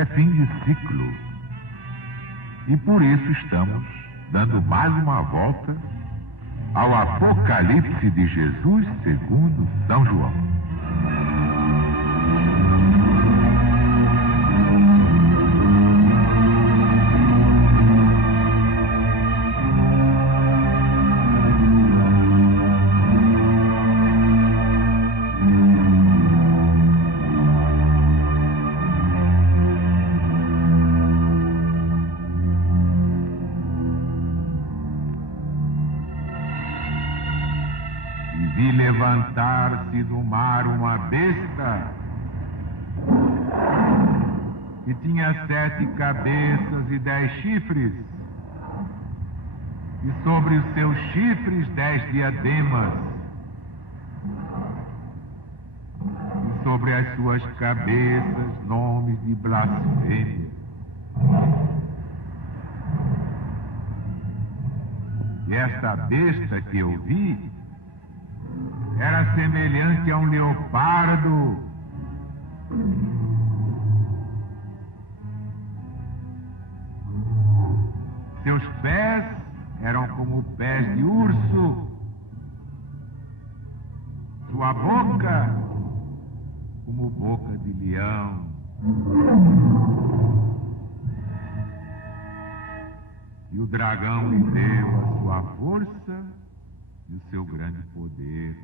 É fim de ciclo. E por isso estamos dando mais uma volta ao Apocalipse de Jesus segundo São João. Vi levantar-se do mar uma besta que tinha 7 cabeças e 10 chifres, e sobre os seus chifres 10 diademas, e sobre as suas cabeças nomes de blasfêmia. E esta besta que eu vi era semelhante a um leopardo, seus pés eram como pés de urso, sua boca como boca de leão. E o dragão lhe deu a sua força e o seu grande poder.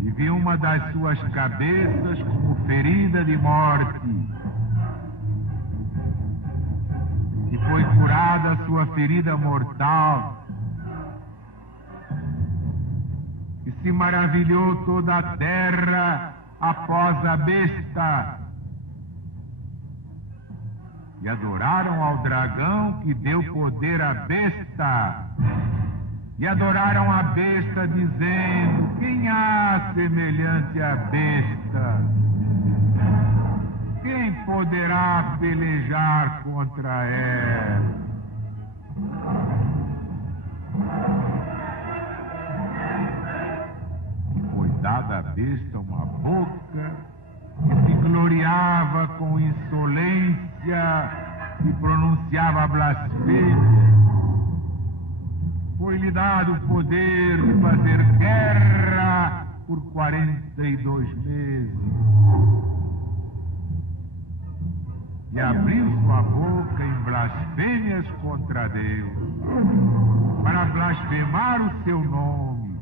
E vi uma das suas cabeças como ferida de morte, e foi curada a sua ferida mortal, e se maravilhou toda a terra após a besta, e adoraram ao dragão que deu poder à besta, e adoraram a besta dizendo: quem há semelhante à besta? Quem poderá pelejar contra ela? E foi dada à besta uma boca que se gloriava com insolência e pronunciava blasfêmia. Foi-lhe dado o poder de fazer guerra por 42 meses. E abriu sua boca em blasfêmias contra Deus, para blasfemar o seu nome,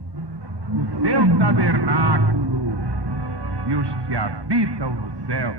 o seu tabernáculo e os que habitam no céu.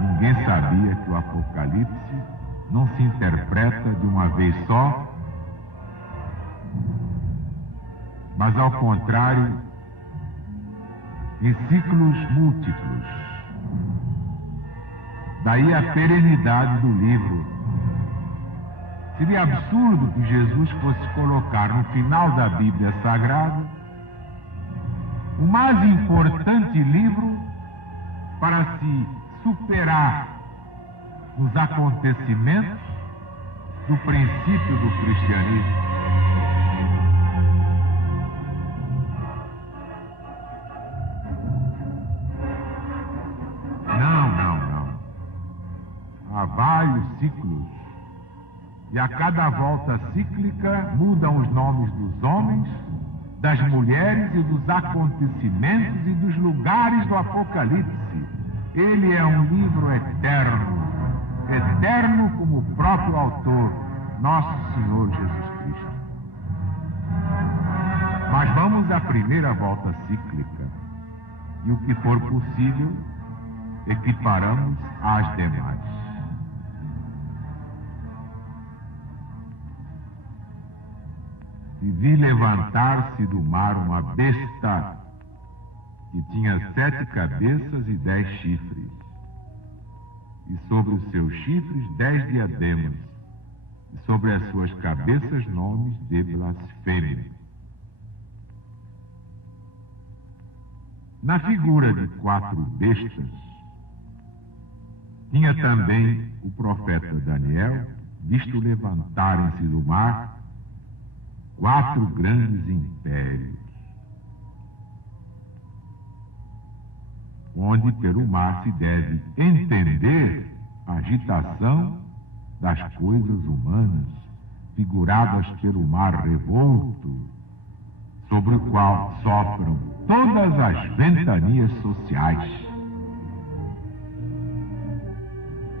Ninguém sabia que o Apocalipse não se interpreta de uma vez só, mas ao contrário, em ciclos múltiplos. Daí a perenidade do livro. Seria absurdo que Jesus fosse colocar no final da Bíblia Sagrada o mais importante livro para se superar nos acontecimentos do princípio do cristianismo. Não. Há vários ciclos. E a cada volta cíclica mudam os nomes dos homens, das mulheres e dos acontecimentos e dos lugares do Apocalipse. Ele é um livro eterno, eterno como o próprio autor, nosso Senhor Jesus Cristo. Mas vamos à primeira volta cíclica, e o que for possível, equiparamos às demais. E vi levantar-se do mar uma besta que tinha 7 cabeças e 10 chifres, e sobre os seus chifres 10 diademas, e sobre as suas cabeças nomes de blasfêmia. Na figura de 4 bestas, tinha também o profeta Daniel visto levantarem-se do mar 4 grandes impérios, onde pelo mar se deve entender a agitação das coisas humanas, figuradas pelo mar revolto, sobre o qual sopram todas as ventanias sociais.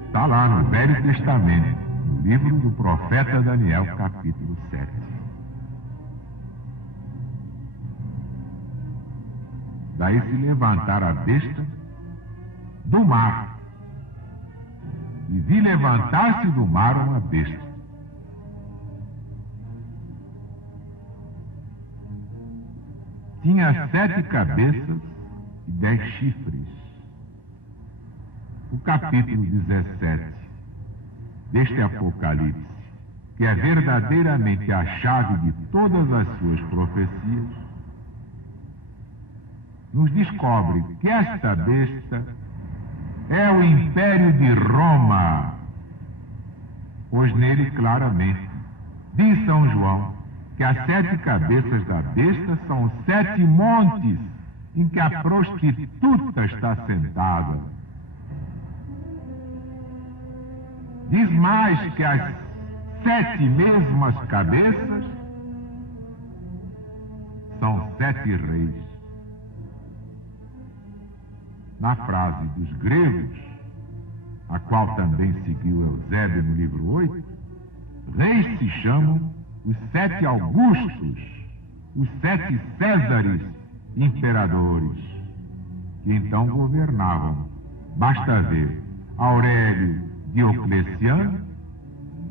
Está lá no Velho Testamento, no livro do profeta Daniel, capítulo 7. Daí se levantar a besta do mar. E vi levantar-se do mar uma besta. Tinha 7 cabeças e 10 chifres. O capítulo 17 deste Apocalipse, que é verdadeiramente a chave de todas as suas profecias, nos descobre que esta besta é o Império de Roma, pois nele claramente diz São João que as 7 cabeças da besta são 7 montes em que a prostituta está sentada. Diz mais que as 7 mesmas cabeças são 7 reis. Na frase dos gregos, a qual também seguiu Eusébio no livro 8, reis se chamam os 7 Augustos, os 7 Césares imperadores, que então governavam. Basta ver Aurélio Diocleciano,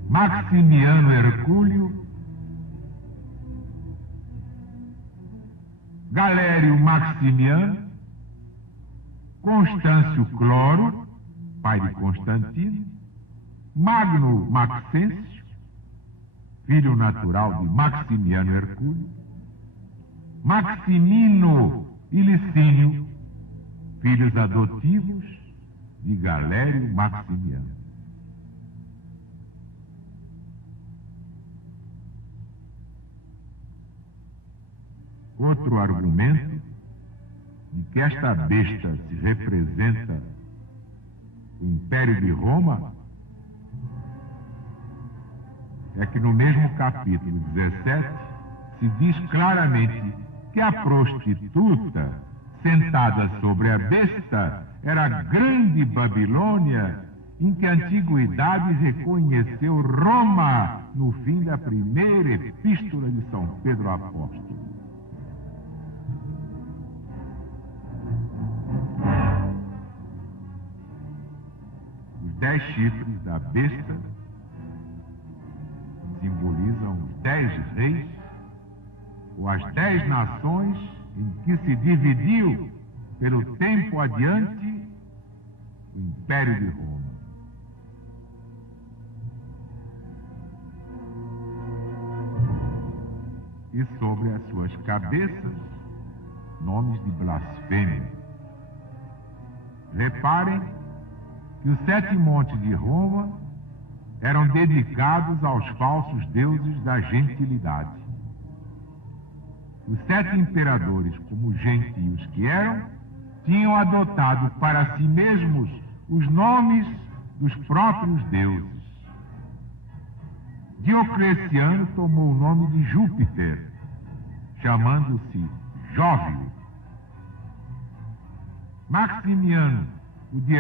Maximiano Hercúleo, Galério Maximiano, Constâncio Cloro, pai de Constantino, Magno Maxêncio, filho natural de Maximiano Hercúleo, Maximino e Licínio, filhos adotivos de Galério Maximiano. Outro argumento de que esta besta se representa o Império de Roma é que no mesmo capítulo 17 se diz claramente que a prostituta sentada sobre a besta era a grande Babilônia, em que a antiguidade reconheceu Roma no fim da primeira epístola de São Pedro Apóstolo. Os 10 chifres da besta simbolizam os 10 reis, ou as 10 nações em que se dividiu pelo tempo adiante o Império de Roma. E sobre as suas cabeças, nomes de blasfêmia. Reparem que os 7 montes de Roma eram dedicados aos falsos deuses da gentilidade. Os 7 imperadores, como gentios que eram, tinham adotado para si mesmos os nomes dos próprios deuses. Diocleciano tomou o nome de Júpiter, chamando-se Jóvio. Maximiano, o de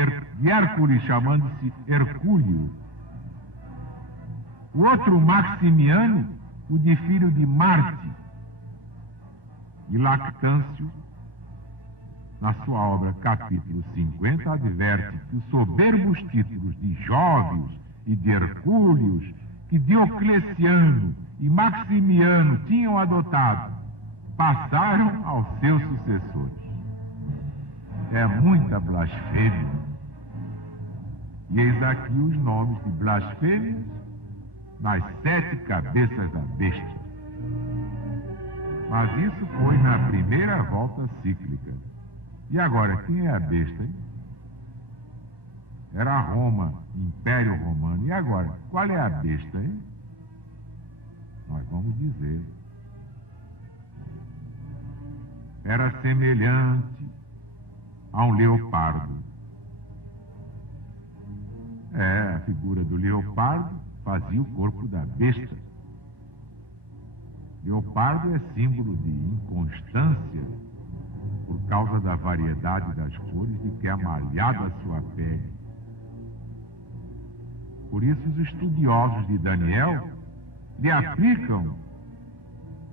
Hércules, chamando-se Hercúleo. O outro Maximiano, o de filho de Marte. E Lactâncio, na sua obra capítulo 50, adverte que os soberbos títulos de Jóvios e de Hercúleos que Diocleciano e Maximiano tinham adotado passaram aos seus sucessores. É muita blasfêmia. E eis aqui os nomes de blasfêmias nas 7 cabeças da besta. Mas isso foi na primeira volta cíclica. E agora, quem é a besta, hein? Era Roma, Império Romano. E agora, qual é a besta, hein? Nós vamos dizer. Era semelhante a um leopardo. A figura do leopardo fazia o corpo da besta. Leopardo é símbolo de inconstância por causa da variedade das cores de que é amalhada a sua pele. Por isso os estudiosos de Daniel lhe aplicam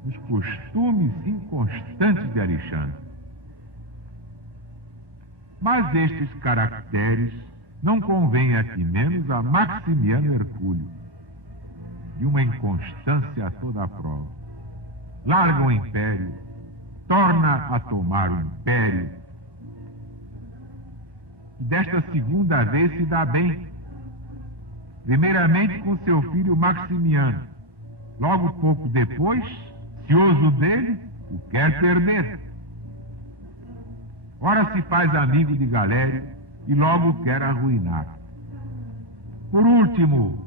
os costumes inconstantes de Alexandre. Mas estes caracteres não convêm aqui menos a Maximiano Hercúleo, de uma inconstância a toda a prova. Larga o império, torna a tomar o império, e desta segunda vez se dá bem, primeiramente com seu filho Maximiano, logo pouco depois, cioso dele, o quer perder. Ora se faz amigo de Galério e logo o quer arruinar. Por último,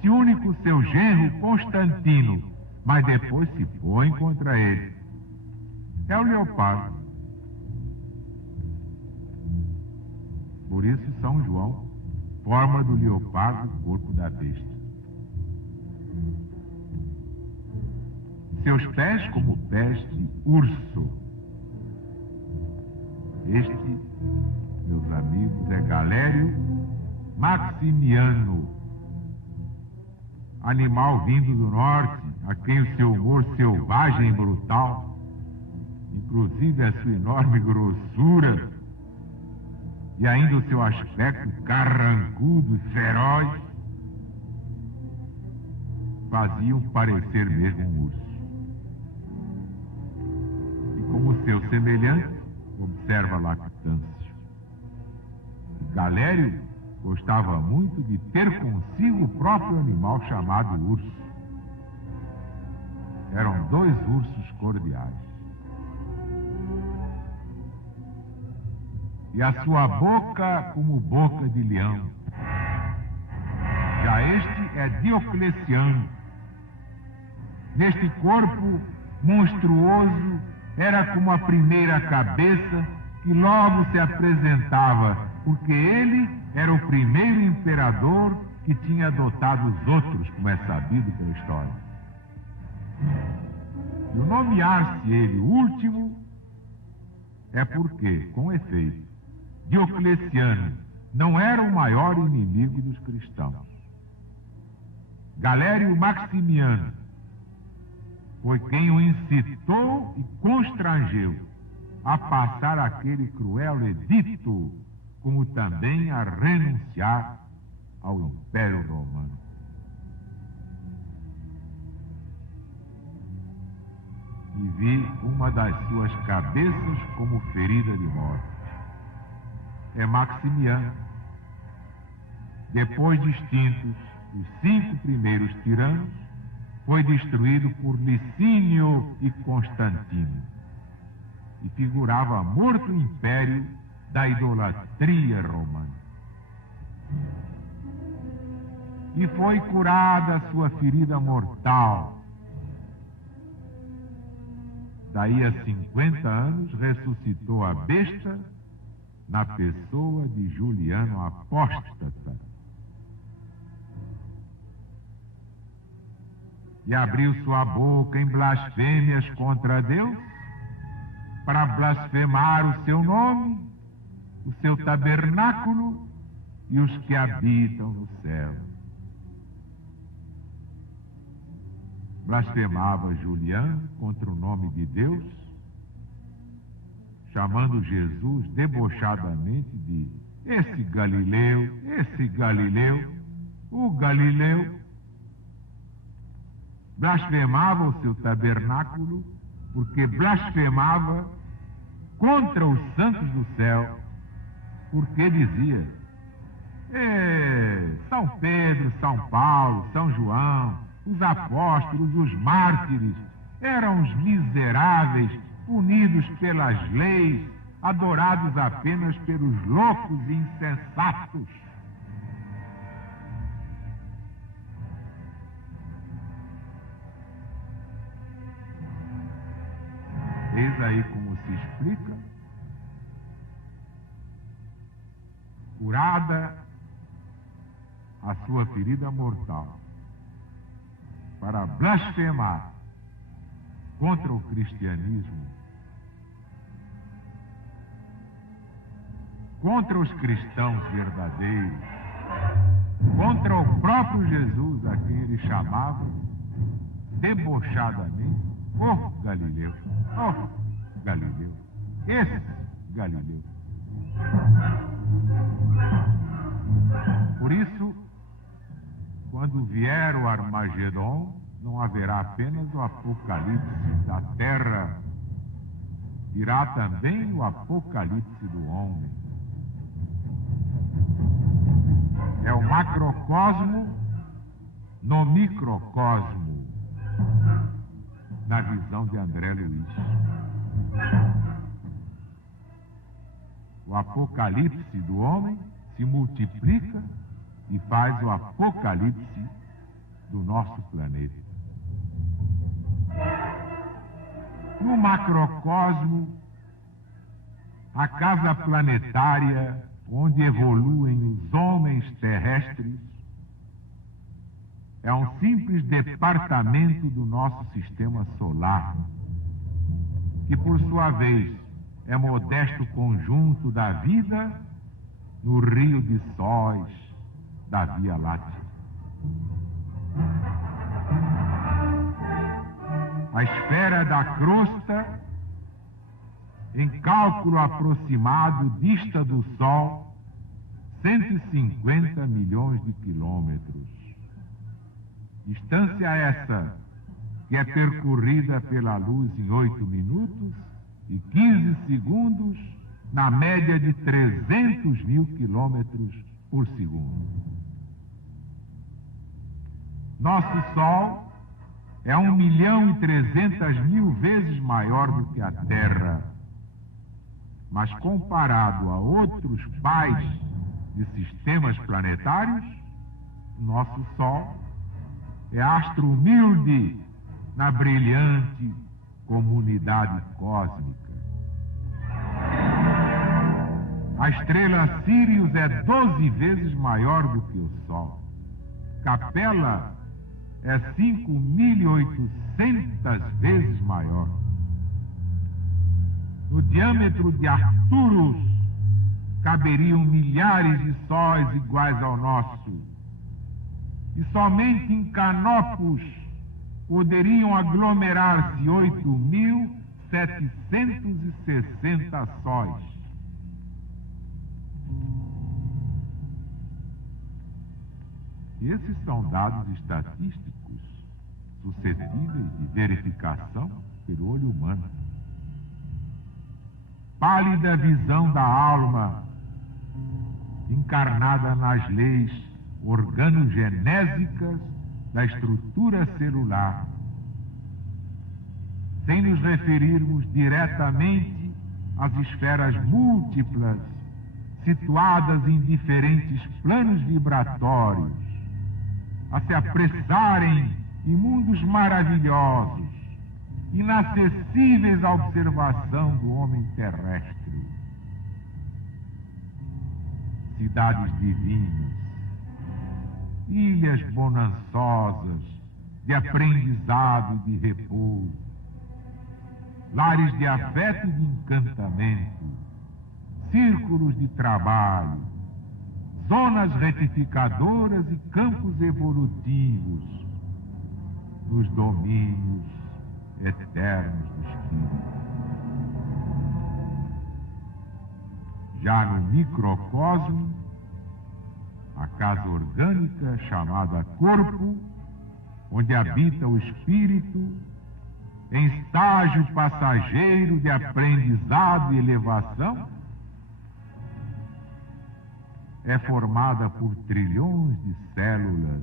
se une com seu genro Constantino, mas depois se põe contra ele. É o leopardo. Por isso São João forma do leopardo o corpo da besta. Seus pés como pés de urso. Este, meus amigos, é Galério Maximiano, animal vindo do norte, a quem o seu humor selvagem e brutal, inclusive a sua enorme grossura e ainda o seu aspecto carrancudo e feroz, faziam parecer mesmo um urso. E como seu semelhante, observa Lactâncio. Galério gostava muito de ter consigo o próprio animal chamado urso. Eram 2 ursos cordiais. E a sua boca como boca de leão. Já este é Diocleciano. Neste corpo monstruoso, era como a primeira cabeça que logo se apresentava, porque ele era o primeiro imperador que tinha adotado os outros, como é sabido pela história. E o nomear-se ele o último é porque, com efeito, Diocleciano não era o maior inimigo dos cristãos. Galério Maximiano foi quem o incitou e constrangeu a passar aquele cruel edito, como também a renunciar ao Império Romano. E vi uma das suas cabeças como ferida de morte. É Maximiano. Depois de extintos os 5 primeiros tiranos, foi destruído por Licínio e Constantino, e figurava morto o império da idolatria romana. e foi curada a sua ferida mortal. Daí a 50 anos ressuscitou a besta na pessoa de Juliano Apóstata. E abriu sua boca em blasfêmias contra Deus, para blasfemar o seu nome, o seu tabernáculo e os que habitam no céu. Blasfemava Juliano contra o nome de Deus, chamando Jesus debochadamente de esse Galileu, o Galileu. Blasfemava o seu tabernáculo, porque blasfemava contra os santos do céu, porque dizia: São Pedro, São Paulo, São João, os apóstolos, os mártires, eram os miseráveis, punidos pelas leis, adorados apenas pelos loucos e insensatos. Eis aí como se explica: curada a sua ferida mortal, para blasfemar contra o cristianismo, contra os cristãos verdadeiros, contra o próprio Jesus, a quem ele chamava debochadamente Galileu, Galileu, esse Galileu. Por isso, quando vier o Armagedon, não haverá apenas o apocalipse da terra, virá também o apocalipse do homem. É o macrocosmo no microcosmo, na visão de André Luiz. O apocalipse do homem se multiplica e faz o apocalipse do nosso planeta. No macrocosmo, a casa planetária onde evoluem os homens terrestres é um simples departamento do nosso sistema solar, que por sua vez é modesto conjunto da vida no rio de sóis da Via Láctea. A esfera da crosta, em cálculo aproximado, dista do Sol 150 milhões de quilômetros. Distância essa que é percorrida pela luz em 8 minutos e 15 segundos, na média de 300 mil quilômetros por segundo. Nosso Sol é 1.300.000 vezes maior do que a Terra, mas comparado a outros pais de sistemas planetários, nosso Sol é astro humilde na brilhante comunidade cósmica. A estrela Sírius é 12 vezes maior do que o Sol. Capela é 5.800 vezes maior. No diâmetro de Arcturus caberiam milhares de sóis iguais ao nosso. E somente em Canopus poderiam aglomerar-se 8.760 sóis. Esses são dados estatísticos suscetíveis de verificação pelo olho humano. Pálida visão da alma, encarnada nas leis organogenésicas da estrutura celular, sem nos referirmos diretamente às esferas múltiplas situadas em diferentes planos vibratórios, a se apressarem em mundos maravilhosos, inacessíveis à observação do homem terrestre. Cidades divinas, ilhas bonançosas de aprendizado e de repouso, lares de afeto e de encantamento, círculos de trabalho, zonas retificadoras e campos evolutivos nos domínios eternos do Espírito. Já no microcosmo, a casa orgânica chamada corpo, onde habita o Espírito, em estágio passageiro de aprendizado e elevação, é formada por trilhões de células,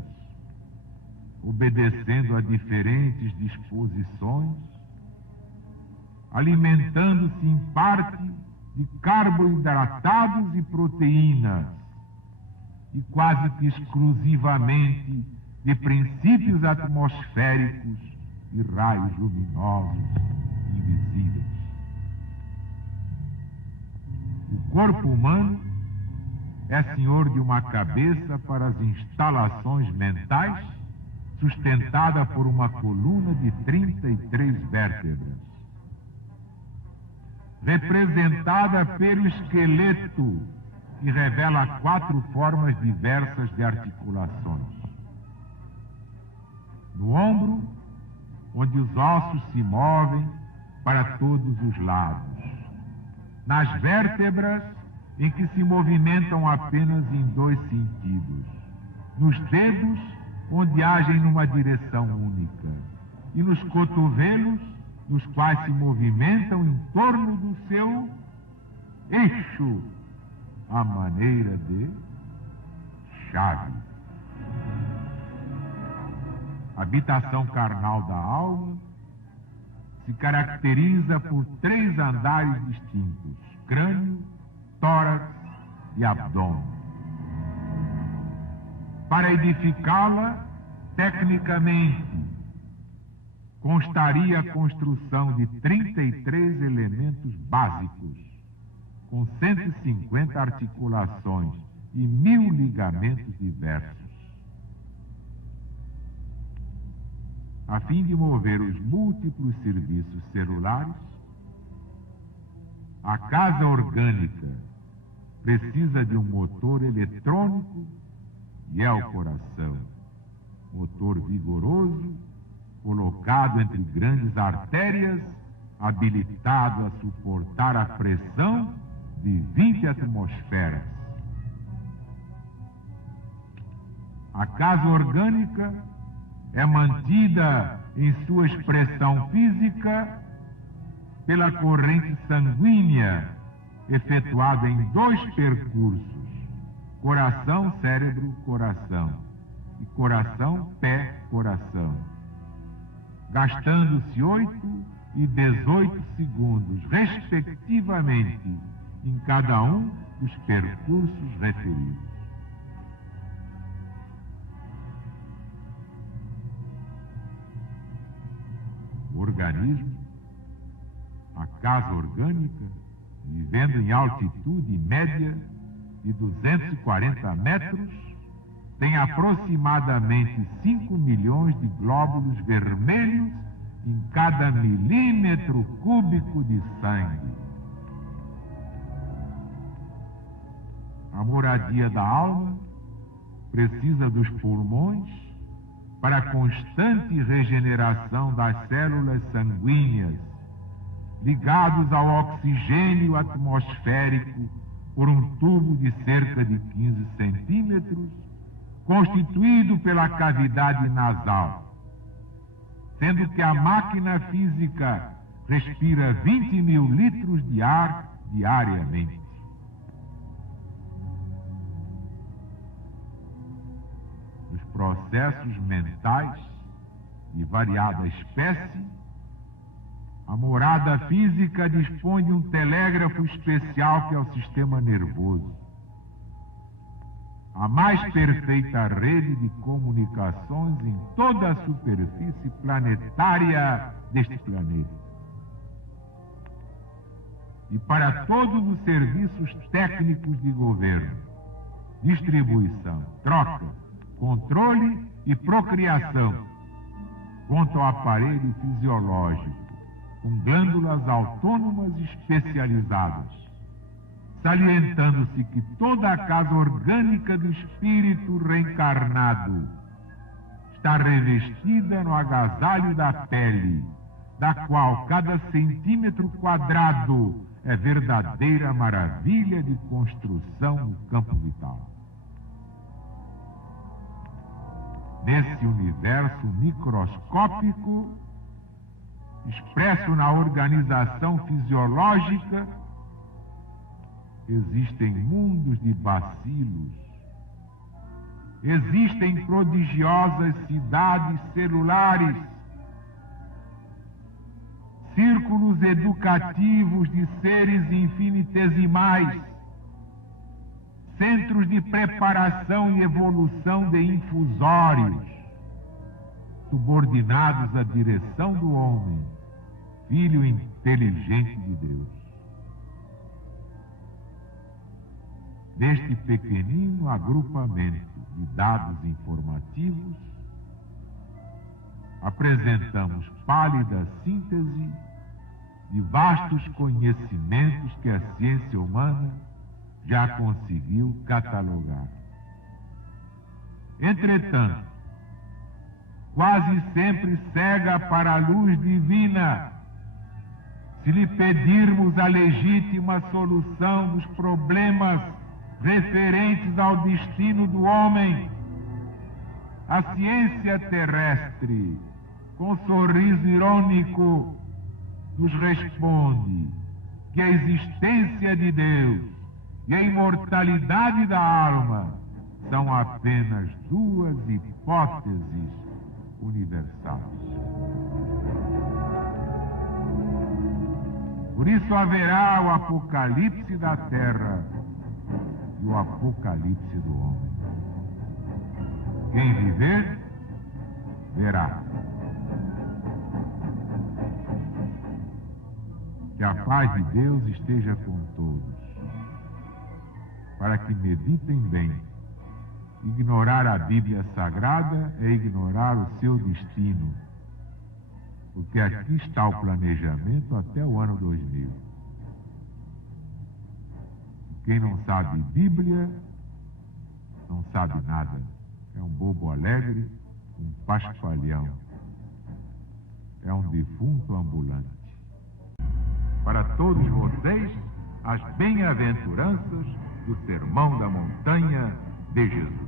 obedecendo a diferentes disposições, alimentando-se em parte de carboidratados e proteínas, e quase que exclusivamente de princípios atmosféricos e raios luminosos invisíveis. O corpo humano é senhor de uma cabeça para as instalações mentais, sustentada por uma coluna de 33 vértebras, representada pelo esqueleto, que revela 4 formas diversas de articulações. No ombro, onde os ossos se movem para todos os lados. Nas vértebras, em que se movimentam apenas em 2 sentidos. Nos dedos, onde agem numa direção única. E nos cotovelos, nos quais se movimentam em torno do seu eixo, à maneira de chave. A habitação carnal da alma se caracteriza por 3 andares distintos: crânio, tórax e abdômen. Para edificá-la tecnicamente, constaria a construção de 33 elementos básicos, com 150 articulações e 1000 ligamentos diversos. A fim de mover os múltiplos serviços celulares, a casa orgânica precisa de um motor eletrônico e é o coração. Motor vigoroso, colocado entre grandes artérias, habilitado a suportar a pressão de 20 atmosferas. A casa orgânica é mantida em sua expressão física pela corrente sanguínea, efetuada em 2 percursos: coração, cérebro, coração, e coração, pé, coração, gastando-se 8 e 18 segundos, respectivamente, em cada um dos percursos referidos. O organismo, a casa orgânica, vivendo em altitude média de 240 metros, tem aproximadamente 5 milhões de glóbulos vermelhos em cada milímetro cúbico de sangue. A moradia da alma precisa dos pulmões para a constante regeneração das células sanguíneas, ligados ao oxigênio atmosférico por um tubo de cerca de 15 centímetros, constituído pela cavidade nasal, sendo que a máquina física respira 20 mil litros de ar diariamente. Os processos mentais de variada espécie, a morada física dispõe de um telégrafo especial que é o sistema nervoso. a mais perfeita rede de comunicações em toda a superfície planetária deste planeta. E para todos os serviços técnicos de governo, distribuição, troca, controle e procriação, quanto ao aparelho fisiológico, com glândulas autônomas especializadas, salientando-se que toda a casa orgânica do espírito reencarnado está revestida no agasalho da pele, da qual cada centímetro quadrado é verdadeira maravilha de construção no campo vital. Nesse universo microscópico, expresso na organização fisiológica, existem mundos de bacilos, existem prodigiosas cidades celulares, círculos educativos de seres infinitesimais, centros de preparação e evolução de infusórios, subordinados à direção do homem, filho inteligente de Deus. Deste pequenino agrupamento de dados informativos, apresentamos pálida síntese de vastos conhecimentos que a ciência humana já conseguiu catalogar. Entretanto, quase sempre cega para a luz divina, se lhe pedirmos a legítima solução dos problemas referentes ao destino do homem, a ciência terrestre, com sorriso irônico, nos responde que a existência de Deus e a imortalidade da alma são apenas duas hipóteses universais. Por isso haverá o apocalipse da terra e o apocalipse do homem. Quem viver, verá. Que a paz de Deus esteja com todos, para que meditem bem. Ignorar a Bíblia Sagrada é ignorar o seu destino, porque aqui está o planejamento até o ano 2000. Quem não sabe Bíblia, não sabe nada. É um bobo alegre, um paspalhão. É um defunto ambulante. Para todos vocês, as bem-aventuranças do Sermão da Montanha de Jesus.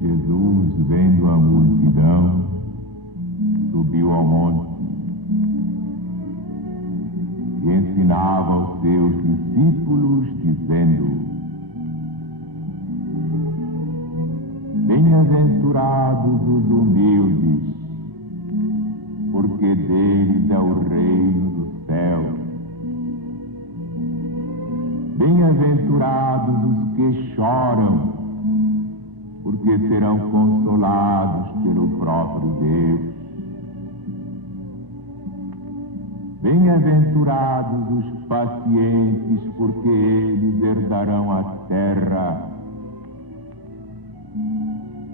Jesus, vendo a multidão, subiu ao monte e ensinava aos seus discípulos, dizendo: Bem-aventurados os humildes, porque deles é o reino dos céus. Bem-aventurados os que choram, porque serão consolados pelo próprio Deus. Bem-aventurados os pacientes, porque eles herdarão a terra.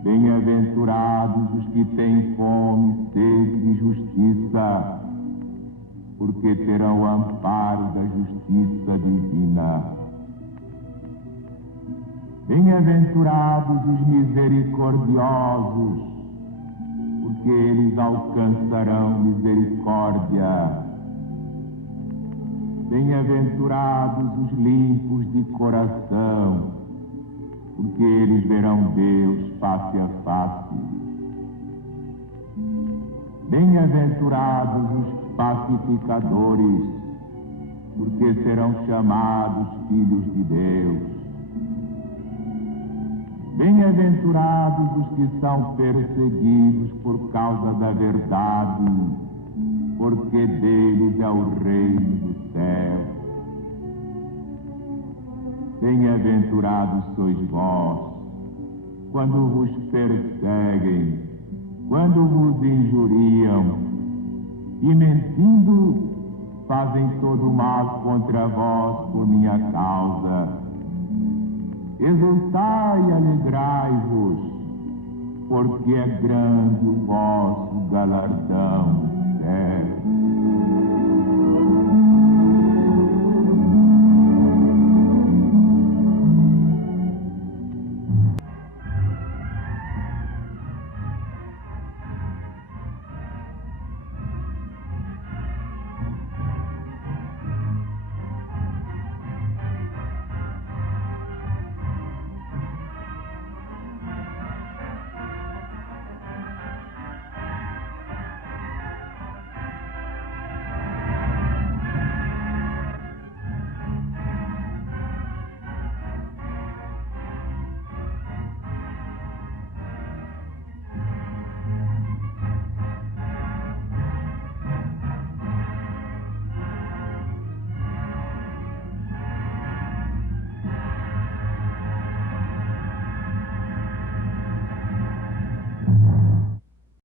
Bem-aventurados os que têm fome e sede de justiça, porque terão o amparo da justiça divina. Bem-aventurados os misericordiosos, porque eles alcançarão misericórdia. Bem-aventurados os limpos de coração, porque eles verão Deus face a face. Bem-aventurados os pacificadores, porque serão chamados filhos de Deus. Bem-aventurados os que são perseguidos por causa da verdade, porque deles é o reino do céu. Bem-aventurados sois vós, quando vos perseguem, quando vos injuriam, e mentindo fazem todo o mal contra vós por minha causa. Exultai e alegrai-vos, porque é grande o vosso galardão no céu.